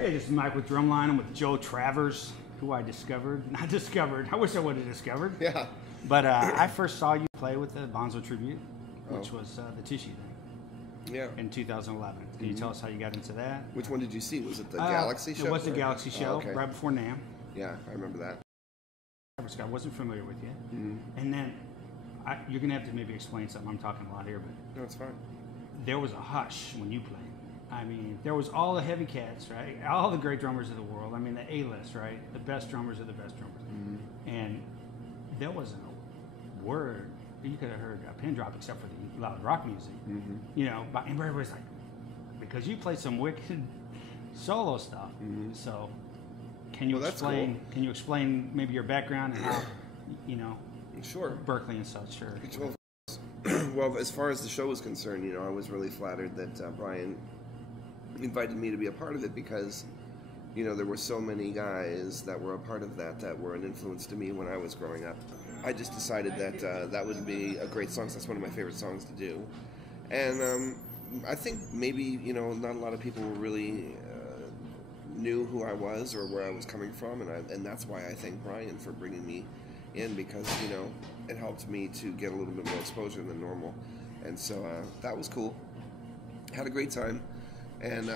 Hey, this is Mike with DRUMline. I'm with Joe Travers, who I discovered. Not discovered. I wish I would have discovered. Yeah. But I first saw you play with the Bonzo tribute, which was the Tissue thing. Yeah. In 2011. Can you tell us how you got into that? Which one did you see? Was it the Galaxy show? It was the Galaxy show, right before NAMM. Yeah, I remember that. I wasn't familiar with you. And then you're going to have to maybe explain something. I'm talking a lot here, but No, it's fine. there was a hush when you played. I mean, there was all the heavy cats, right? All the great drummers of the world. I mean, the A-list, right? The best drummers are the best drummers. And there wasn't a word. You could have heard a pin drop except for the loud rock music. You know, but everybody's like, because you played some wicked solo stuff. So can you explain? Cool. Can you explain maybe your background and how, you know, Sure. Berklee and such? Or well, as far as the show was concerned, you know, I was really flattered that Brian invited me to be a part of it because, you know, there were so many guys that were a part of that were an influence to me when I was growing up. I just decided that that would be a great song. That's one of my favorite songs to do. And I think maybe, you know, not a lot of people really knew who I was or where I was coming from, and that's why I thank Brian for bringing me in, because, you know, it helped me to get a little bit more exposure than normal. And so that was cool. Had a great time. And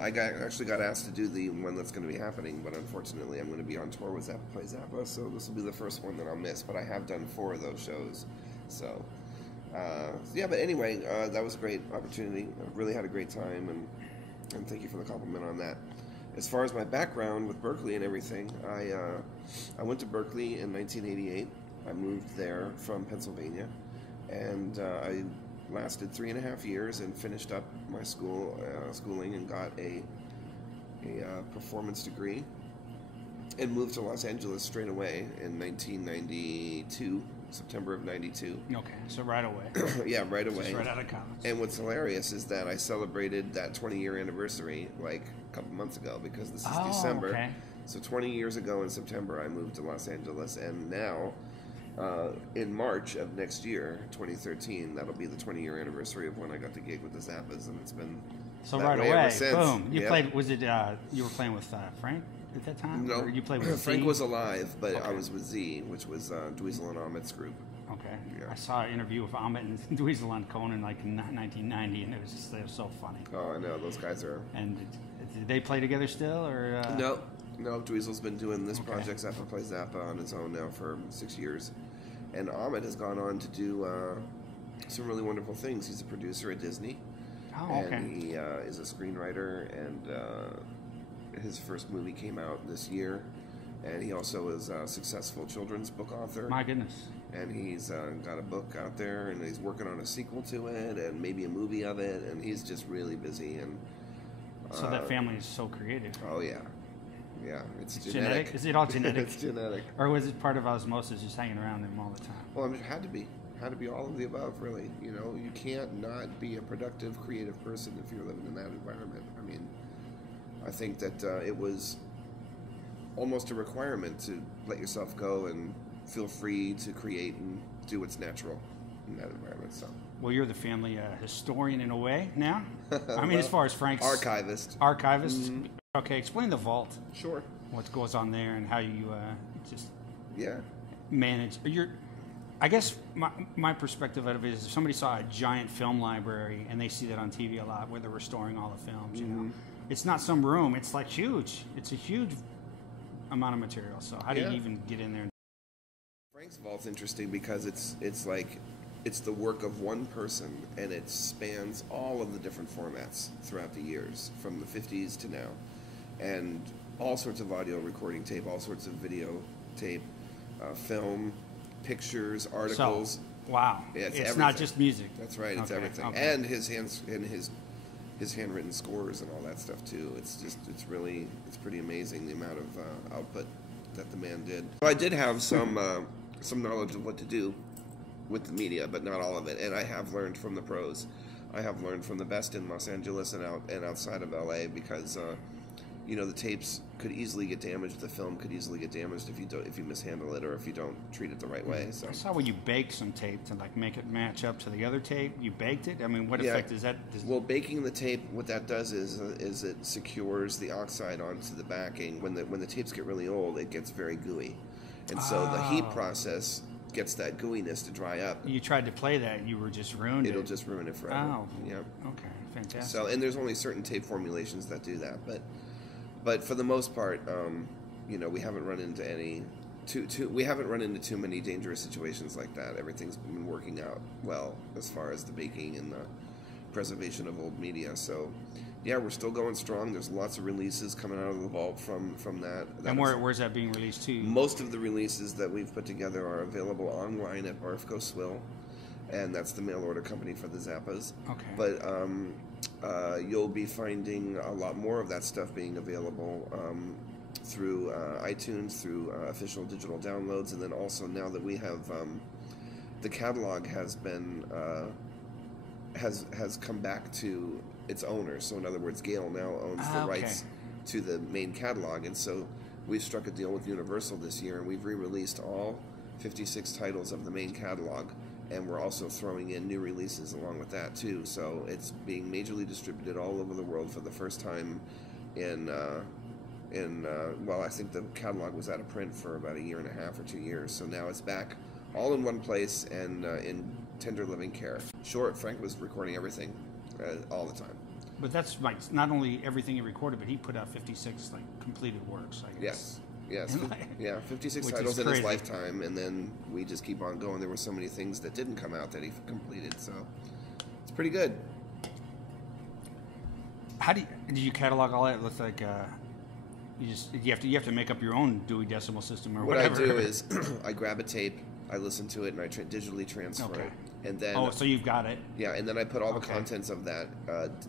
I actually got asked to do the one that's going to be happening, but unfortunately I'm going to be on tour with Zappa Play Zappa, so this will be the first one that I'll miss, but I have done 4 of those shows. So, yeah, but anyway, that was a great opportunity. I really had a great time, and thank you for the compliment on that. As far as my background with Berklee and everything, I went to Berklee in 1988. I moved there from Pennsylvania, and I lasted 3.5 years and finished up my schooling and got a performance degree and moved to Los Angeles straight away in 1992, September of 92. okay, so right away. Yeah, right away. Just right out of college. And what's hilarious is that I celebrated that 20-year anniversary like a couple months ago, because this is December. Okay. So 20 years ago in September I moved to Los Angeles, and now in March of next year, 2013, that'll be the 20-year anniversary of when I got the gig with the Zappas, and it's been So that right way away, ever since. boom. You Yep. played. Was it you were playing with Frank at that time? No, Or you played with Frank Z? was alive, but I was with Z, which was Dweezil and Ahmed's group. Okay. Yeah. I saw an interview with Ahmed and Dweezil on Conan like in 1990, and it was so funny. Oh, I know, those guys are... And did they play together still, or? No, Dweezil's been doing this project, Zappa Play Zappa, on his own now for 6 years. And Ahmed has gone on to do some really wonderful things. He's a producer at Disney. Oh, okay. And he is a screenwriter, and his first movie came out this year. And he also is a successful children's book author. My goodness. And he's got a book out there, and he's working on a sequel to it, and maybe a movie of it, and he's just really busy. And So that family is so creative. oh yeah, yeah, it's Genetic? Is it all genetic? It's genetic. Or was it part of osmosis, just hanging around them all the time? Well, I mean, it had to be all of the above, really. You know, you can't not be a productive, creative person if you're living in that environment. I mean, I think that it was almost a requirement to let yourself go and feel free to create and do what's natural in that environment. So, Well, you're the family historian in a way now. I mean, well, as far as Frank's archivist. Okay, explain the vault. Sure. What goes on there and how you just Yeah. manage. I guess my perspective of it is, if somebody saw a giant film library and they see that on TV a lot, where they're restoring all the films, you know, it's not some room. It's like huge. It's a huge amount of material. So how do you even get in there? Frank's vault's interesting because it's like it's the work of one person, and it spans all of the different formats throughout the years, from the 50s to now, and all sorts of audio recording tape, all sorts of video tape, film, pictures, articles. So, wow, Yeah, it's not just music. That's right, it's everything, and his handwritten scores and all that stuff too. It's pretty amazing the amount of output that the man did. So I did have some knowledge of what to do with the media, but not all of it. And I have learned from the pros. I have learned from the best in Los Angeles and outside of LA, because the tapes could easily get damaged. The film could easily get damaged if you mishandle it or if you don't treat it the right way. So I saw where you baked some tape to like make it match up to the other tape. You baked it. I mean, what effect is that? Well, baking the tape, what that does is it secures the oxide onto the backing. When the tapes get really old, it gets very gooey, and so the heat process gets that gooiness to dry up. You tried to play that, and you were just ruined. It'll just ruin it forever. Oh, yeah. Okay, fantastic. So, and there's only certain tape formulations that do that, but for the most part, we haven't run into too many dangerous situations like that. Everything's been working out well as far as the baking and the preservation of old media. So, yeah, we're still going strong. There's lots of releases coming out of the vault from that. And where's that being released to? Most of the releases that we've put together are available online at Barfco Swill, and that's the mail order company for the Zappas. Okay. But you'll be finding a lot more of that stuff being available through iTunes, through official digital downloads, and then also now that we have the catalog has been has come back to its owner. So in other words, Gail now owns the rights to the main catalog, and so we've struck a deal with Universal this year, and we've re-released all 56 titles of the main catalog, and we're also throwing in new releases along with that too. So it's being majorly distributed all over the world for the first time well, I think the catalog was out of print for about 1.5 years or 2 years, so now it's back all in one place and in tender living care. Sure, Frank was recording everything all the time. But that's like not only everything he recorded, but he put out 56 like completed works. I guess. Yes. 56 titles in his lifetime, and then we just keep on going. There were so many things that didn't come out that he completed, so it's pretty good. How do you catalog all that? It looks like you have to make up your own Dewey Decimal System or whatever. What I do is I grab a tape, I listen to it, and I digitally transfer it. And then, so you've got it. Yeah, and then I put all the contents of that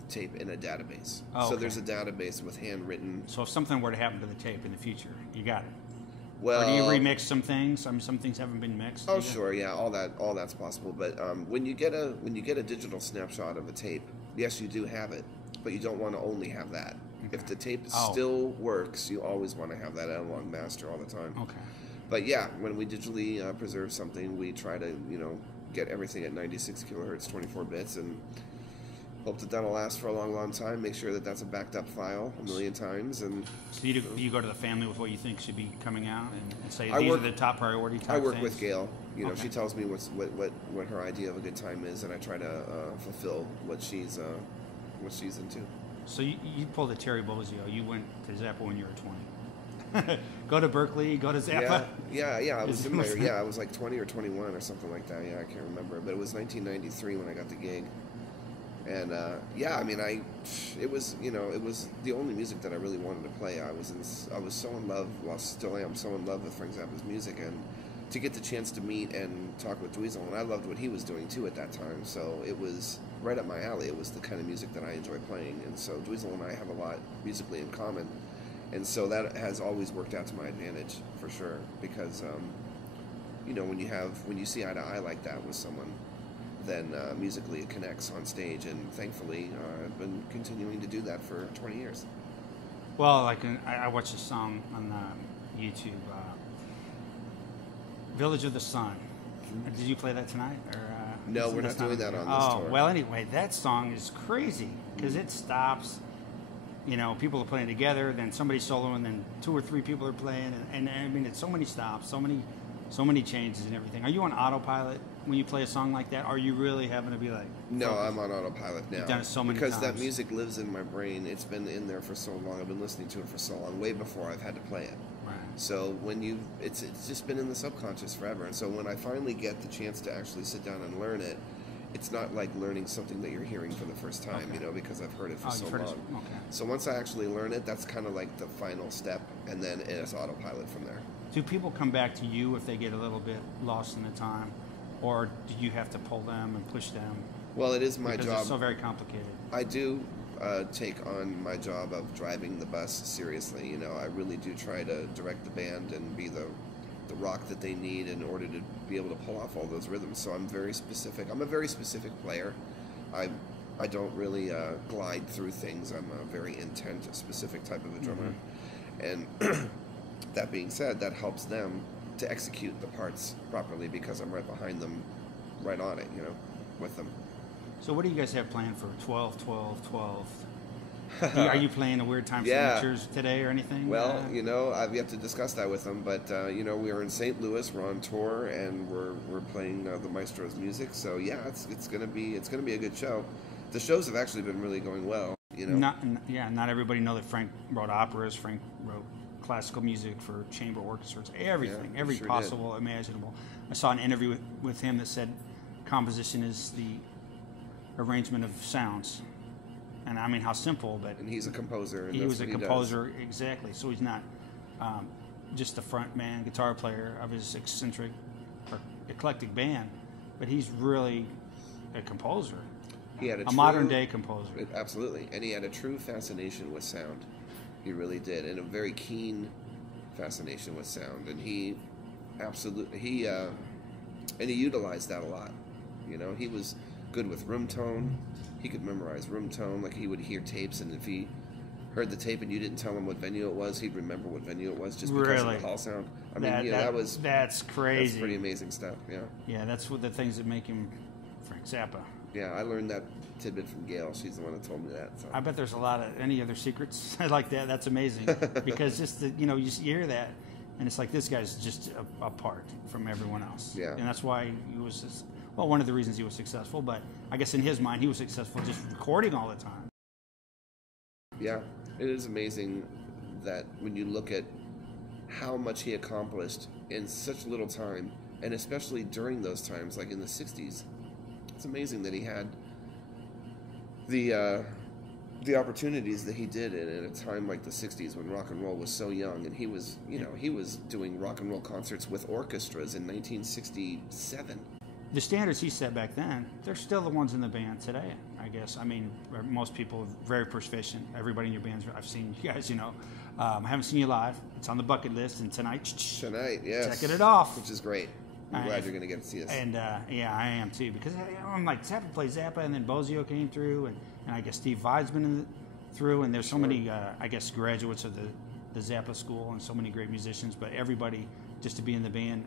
tape in a database. So there's a database with handwritten. So if something were to happen to the tape in the future, you got it. Well, or do you remix some things? Some things haven't been mixed. Oh, sure, yeah, all that's possible. But when you get a digital snapshot of a tape, yes, you do have it, but you don't want to only have that. Okay. If the tape still works, you always want to have that analog master all the time. Okay. But yeah, when we digitally preserve something, we try to get everything at 96 kilohertz, 24 bits, and hope that that'll last for a long, long time. Make sure that that's a backed up file 1,000,000 times. And so you go to the family with what you think should be coming out and say these are the top priority type I work things? with Gail. She tells me what her idea of a good time is, and I try to fulfill what she's into. So you pulled a Terry Bozzio. You went to Zappa when you were 20. Go to Berklee, go to Zappa. Yeah. I was I was like 20 or 21 or something like that. Yeah, I can't remember, but it was 1993 when I got the gig. And it was the only music that I really wanted to play. I was so in love, well, still am so in love with Frank Zappa's music, and to get the chance to meet and talk with Dweezil, and I loved what he was doing too at that time. So it was right up my alley. It was the kind of music that I enjoy playing, and so Dweezil and I have a lot musically in common. And so that has always worked out to my advantage for sure, because when you see eye to eye like that with someone, then musically it connects on stage, and thankfully I've been continuing to do that for 20 years. Well, like I watched a song on YouTube, "Village of the Sun." Did you play that tonight? Or no, we're not doing that on this tour. Well, anyway, that song is crazy because it stops. People are playing together, then somebody's soloing, then 2 or 3 people are playing, and I mean, it's so many stops, so many changes and everything. Are you on autopilot when you play a song like that? Are you really having to be like... No, I'm on autopilot now. You've done it so many times. times. Because that music lives in my brain. It's been in there for so long. I've been listening to it for so long, way before I've had to play it. Right. So it's just been in the subconscious forever. And so when I finally get the chance to actually sit down and learn it, it's not like learning something that you're hearing for the first time, because I've heard it for so long. So once I actually learn it, that's kind of like the final step, and then it's autopilot from there. Do people come back to you if they get a little bit lost in the time, or do you have to pull them and push them? Well, it is my job. Because it's so very complicated. I do take on my job of driving the bus seriously. I really do try to direct the band and be the rock that they need in order to be able to pull off all those rhythms. So I'm very specific. I'm a very specific player. I don't really glide through things. I'm a very intent, specific type of a drummer. And that being said, that helps them to execute the parts properly because I'm right behind them, right on it, with them. So what do you guys have planned for 12, 12, 12? Are you playing a Weird Time Signatures today or anything? Well, I've yet to discuss that with them, but we are in St. Louis. We're on tour, and we're playing the Maestro's music. So yeah, it's gonna be a good show. The shows have actually been really going well. Not everybody know that Frank wrote operas. Frank wrote classical music for chamber orchestras, everything, every sure possible, imaginable. I saw an interview with him that said composition is the arrangement of sounds. And I mean, how simple, but... And he's a composer. And he was a composer, exactly. So he's not just a front man guitar player of his eccentric or eclectic band, but he's really a composer. He had a modern-day composer. Absolutely. And he had a true fascination with sound. He really did. And a very keen fascination with sound. And he utilized that a lot. He was good with room tone. He could memorize room tone. Like, he would hear tapes, and if he heard the tape and you didn't tell him what venue it was, he'd remember what venue it was just because of the hall sound. I mean, that's crazy. That's pretty amazing stuff. Yeah. Yeah, that's what the things that make him Frank Zappa. Yeah, I learned that tidbit from Gail. She's the one that told me that. So. I bet there's a lot of any other secrets like that. That's amazing because just you hear that, and it's like this guy's just apart from everyone else. Yeah. And that's why he was just. Well, one of the reasons he was successful, but I guess in his mind he was successful just recording all the time. Yeah, it is amazing that when you look at how much he accomplished in such little time, and especially during those times, like in the 60s, it's amazing that he had the opportunities that he did at a time like the 60s when rock and roll was so young, and he was doing rock and roll concerts with orchestras in 1967. The standards he set back then, they're still the ones in the band today, I guess. I mean, most people are very proficient. Everybody in your bands, I've seen you guys, I haven't seen you live. It's on the bucket list, and tonight, yes. Checking it off. Which is great. I'm glad you're going to get to see us. And, yeah, I am too, because I'm like, Zappa plays Zappa, and then Bonzo came through, and I guess Steve Vai's been through, and there's so many, I guess, graduates of the Zappa school, and so many great musicians, but everybody, just to be in the band,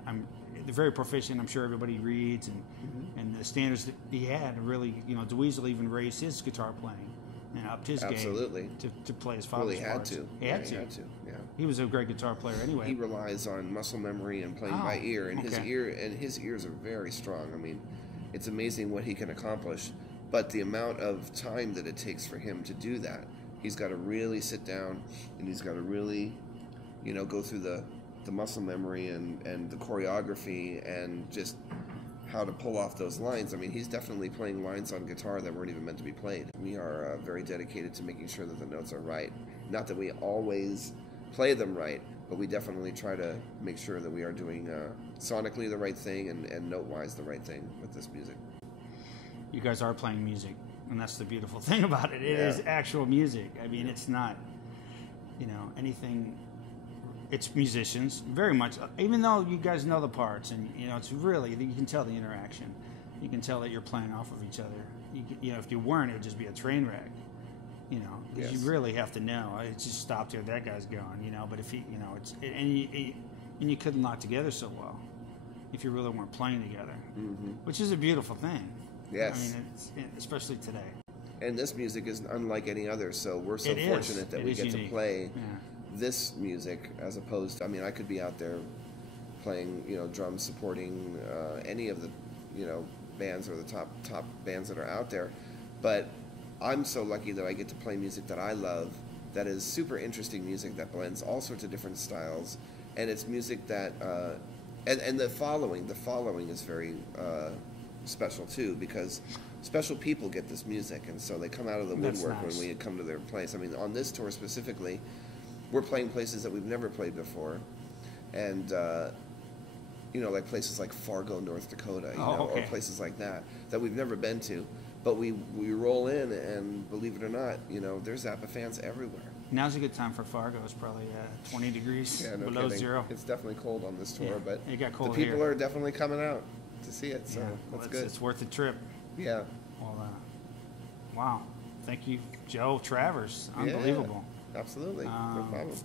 they're very proficient. I'm sure everybody reads, and the standards that he had really, Dweezil even raised his guitar playing and upped his game to play his father's parts. He had to. Yeah. He was a great guitar player anyway. He relies on muscle memory and playing by ear, and his ears are very strong. I mean, it's amazing what he can accomplish, but the amount of time that it takes for him to do that, he's got to really sit down, and he's got to really, go through the muscle memory and the choreography and just how to pull off those lines. I mean, he's definitely playing lines on guitar that weren't even meant to be played. We are very dedicated to making sure that the notes are right. Not that we always play them right, but we definitely try to make sure that we are doing sonically the right thing and note-wise the right thing with this music. You guys are playing music, and that's the beautiful thing about it. It is actual music. I mean, it's not, anything... It's musicians, very much, even though you guys know the parts, and, it's really, you can tell the interaction. You can tell that you're playing off of each other. If you weren't, it would just be a train wreck, because you really have to know. It's just stopped here, that guy's going, but if and you couldn't lock together so well if you really weren't playing together, which is a beautiful thing. Yes. I mean, especially today. And this music is unlike any other, so we're so fortunate that we get to play this music as opposed to, I could be out there playing, drums, supporting any of the, bands or the top bands that are out there, but I'm so lucky that I get to play music that I love, that is super interesting music that blends all sorts of different styles, and it's music that, and the following is very special too, because special people get this music, and so they come out of the woodwork when we come to their place. I mean, on this tour specifically, we're playing places that we've never played before, and like places like Fargo, North Dakota, or places like that we've never been to. But we roll in, and believe it or not, there's Zappa fans everywhere. Now's a good time for Fargo. It's probably 20 degrees below zero. It's definitely cold on this tour, but it got cold. The people are definitely coming out to see it, so that's good. It's worth the trip. Yeah. Wow. Thank you, Joe Travers. Unbelievable. Yeah, absolutely. No problem.